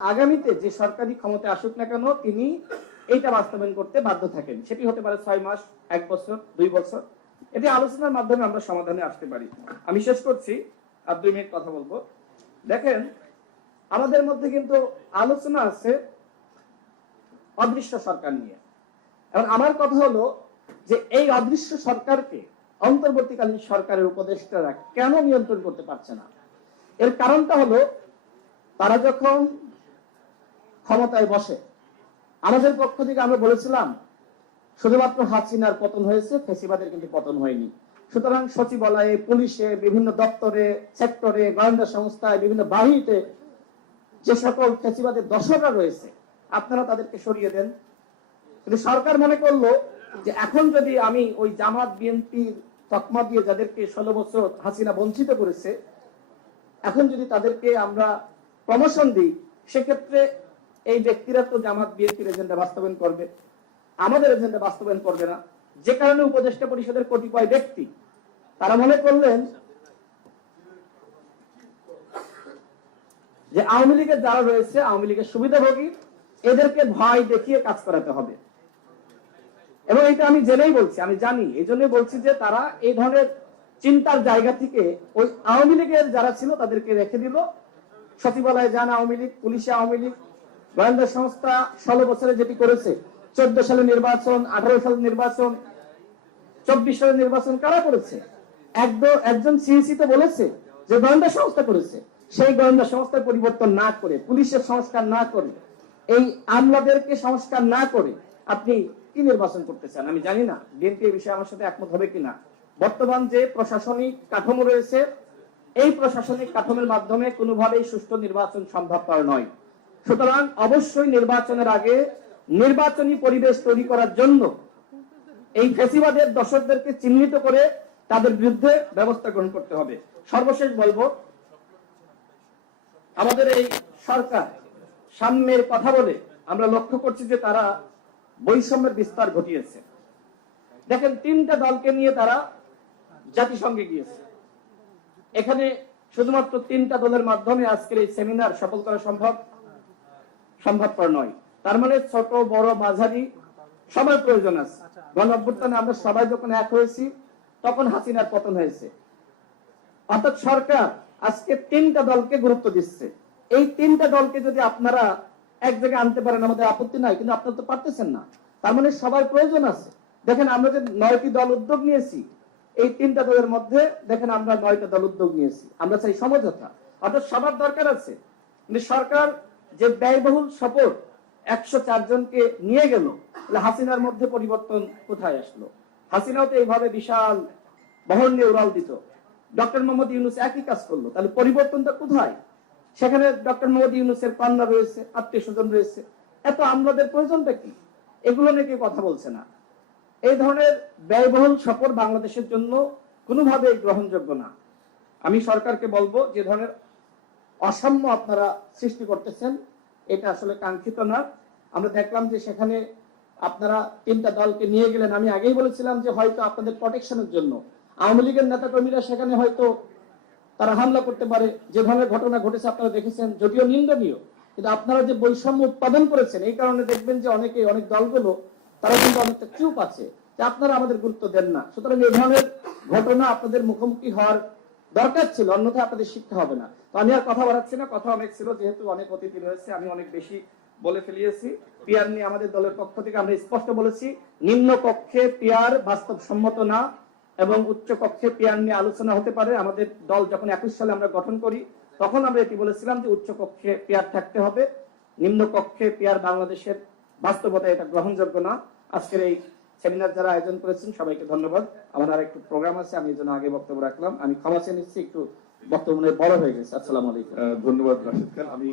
আগামীতে যে সরকারি ক্ষমতায় আসুক না কেন তিনি এইটা বাস্তবায়ন করতে বাধ্য থাকেন। সেটি হতে পারে 6 মাস, 1 বছর, 2 বছর। এটি আলোচনার মাধ্যমে আমরা সমাধানে আসতে পারি। আমি শেষ করছি, আর 2 মিনিট কথা বলবো। দেখেন, আমাদের মধ্যে কিন্তু আলোচনা আছে অদৃশ্য সরকার নিয়ে। এবং আমার কথা হলো যে এই অদৃশ্য সরকারকে অন্তর্বর্তীকালীন সরকারের উপদেষ্টারা কেন নিয়ন্ত্রণ করতে পারছে না? এর কারণটা হলো, তারা যখন ক্ষমতায় বসে, আমাদের পক্ষ থেকে আমরা বলেছিলাম শুধুমাত্র হাসিনার পতন হয়েছে, ফ্যাসিবাদের কিন্তু পতন হয়নি। সুতরাং সচিবালয়ে, পুলিশে, বিভিন্ন দপ্তরে, সেক্টরে, গোয়েন্দা সংস্থায়, বিভিন্ন বাহিনীতে যে সকল ফ্যাসিবাদের দশররা রয়েছে, আপনারা তাদেরকে সরিয়ে দেন। কিন্তু সরকার মনে করলো যে এখন যদি আমি ওই জামাত বিএনপির তকমা দিয়ে যাদেরকে 16 বছর হাসিনা বঞ্চিত করেছে, এখন যদি তাদেরকে আমরা প্রমোশন দিই, সেক্ষেত্রে এই ব্যক্তিরা তো জামাত বিএনপির এজেন্ডা বাস্তবায়ন করবে, আমাদের এজেন্ডা বাস্তবায়ন করবে না। যে কারণে উপদেষ্টা পরিষদের কতিপয় ব্যক্তি তারা মনে করলেন যে আওয়ামী লীগের যারা রয়েছে, আওয়ামী লীগের সুবিধাভোগী, এদেরকে ভয় দেখিয়ে কাজ করাতে হবে। এবং এটা আমি জেনেই বলছি, আমি জানি, এই জন্য বলছি যে তারা এই ধরনের চিন্তার জায়গা থেকে ওই আওয়ামী লীগের যারা ছিল তাদেরকে রেখে দিল। সচিবালয়ে যান আওয়ামী লীগ, পুলিশে আওয়ামী লীগ, গোয়েন্দা সংস্থা 16 বছরে যেটি করেছে, 14 সালে নির্বাচন, 18 সালে নির্বাচন, 24 সালে নির্বাচন কারা করেছে? একজন সিইসি তো বলেছে যে গোয়েন্দা সংস্থা করেছে। সেই গোয়েন্দা সংস্থার পরিবর্তন না করে, পুলিশের সংস্কার না করে, এই আমলাদেরকে সংস্কার না করে আপনি কি নির্বাচন করতে চান? আমি জানি না বিএনপি এই বিষয়ে আমার সাথে একমত হবে কিনা। বর্তমান যে প্রশাসনিক কাঠামো রয়েছে, এই প্রশাসনিক কাঠামোর মাধ্যমে কোনোভাবেই সুষ্ঠু নির্বাচন সম্ভবপর নয়। সুতরাং অবশ্যই নির্বাচনের আগে নির্বাচনী পরিবেশ তৈরি করার জন্য এই ফ্যাসিবাদের দর্শকদেরকে চিহ্নিত করে তাদের বিরুদ্ধে ব্যবস্থা গ্রহণ করতে হবে। সর্বশেষ বলবো, আমাদের এই সরকার সাম্যের কথা বলে আমরা লক্ষ্য করছি যে তারা বৈষম্যের বিস্তার ঘটিয়েছে। দেখেন, 3টা দলকে নিয়ে তারা জাতিসংঘে গিয়েছে। এখানে শুধুমাত্র 3টা দলের মাধ্যমে আজকের এই সেমিনার সফল করা সম্ভবপর নয়। তার মানে ছোট, বড়, মাঝারি সবার প্রয়োজন আছে। গণঅভ্যুত্থানে আমরা সবাই যখন এক হয়েছি, তখন হাসিনার পতন হয়েছে। অর্থাৎ সরকার আজকে 3টা দলকে গুরুত্ব দিচ্ছে। এই 3টা দলকে যদি আপনারা এক জায়গায় আনতে পারেন, আমাদের আপত্তি নাই, কিন্তু আপনারা তো পারতেছেন না। তার মানে সবার প্রয়োজন আছে। দেখেন, আমরা যে 9টি দল উদ্যোগ নিয়েছি, এই 3টা দলের মধ্যে দেখেন আমরা 9টা দল উদ্যোগ নিয়েছি। আমরা চাই সমঝোতা, অর্থাৎ সবার দরকার আছে। কিন্তু সরকার যে ব্যয়বহুল সফর 104 জনকে নিয়ে গেল, হাসিনার মধ্যে পরিবর্তন কোথায় আসলো? হাসিনাও তো এইভাবে বিশাল বহর নিয়ে উড়াল দিত। ডক্টর মোহাম্মদ ইউনূস একই কাজ করলো, তাহলে পরিবর্তনটা কোথায়? সেখানে ডক্টর মোহাম্মদ ইউনূসের কন্যা রয়েছে, আত্মীয় স্বজন রয়েছে, এত আমলাদের প্রয়োজনটা কি? এগুলো নিয়ে কেউ কথা বলছে না। এই ধরনের ব্যয়বহুল সফর বাংলাদেশের জন্য কোনোভাবেই গ্রহণযোগ্য না। আমি সরকারকে বলবো, যে ধরনের অসাম্য আপনারা সৃষ্টি করতেছেন, এটা আসলে কাঙ্ক্ষিত না। আমরা দেখলাম যে সেখানে আপনারা 3টা দলকে নিয়ে গেলেন। আমি আগেই বলেছিলাম যে হয়তো আপনাদের প্রোটেকশনের জন্য আওয়ামী লীগের নেতাকর্মীরা সেখানে হয়তো তারা হামলা করতে পারে। যে ধরনের ঘটনা ঘটেছে আপনারা দেখেছেন, যদিও নিন্দনীয়, কিন্তু আপনারা যে বৈষম্য উৎপাদন করেছেন, এই কারণে দেখবেন যে অনেক দলগুলো তারা কিন্তু অনেকটা চুপ আছে, যে আপনারা আমাদের গুরুত্ব দেন না। সুতরাং এই ধরনের ঘটনা আপনাদের মুখোমুখি হওয়ার দরকার ছিল, অন্যথায় আপনাদের শিক্ষা হবে না। তো আমি আর কথা বাড়াচ্ছি না, কথা অনেক ছিল, যেহেতু অনেক অতিথি রয়েছে, আমি অনেক বেশি বলে ফেলিয়েছি। পিয়ার নিয়ে আমাদের দলের পক্ষ থেকে আমরা স্পষ্ট বলেছি, নিম্ন কক্ষে পিয়ার বাস্তবসম্মত না, এবং উচ্চ কক্ষে পিয়ার নিয়ে আলোচনা হতে পারে। আমাদের দল যখন 21 সালে আমরা গঠন করি, তখন আমরা এটি বলেছিলাম যে উচ্চ কক্ষে পিয়ার থাকতে হবে, নিম্ন কক্ষে পিয়ার বাংলাদেশের বাস্তবতা এটা গ্রহণযোগ্য না। আজকের এই সেমিনার যারা আয়োজন করেছেন সবাইকে ধন্যবাদ। আমার আর একটু প্রোগ্রাম আছে, আমি এই জন্য আগে বক্তব্য রাখলাম। আমি ক্ষমা চেয়ে নিচ্ছি, একটু বক্তব্য বড় হয়ে গেছে। আসসালামু আলাইকুম। ধন্যবাদ রাশেদ খান। আমি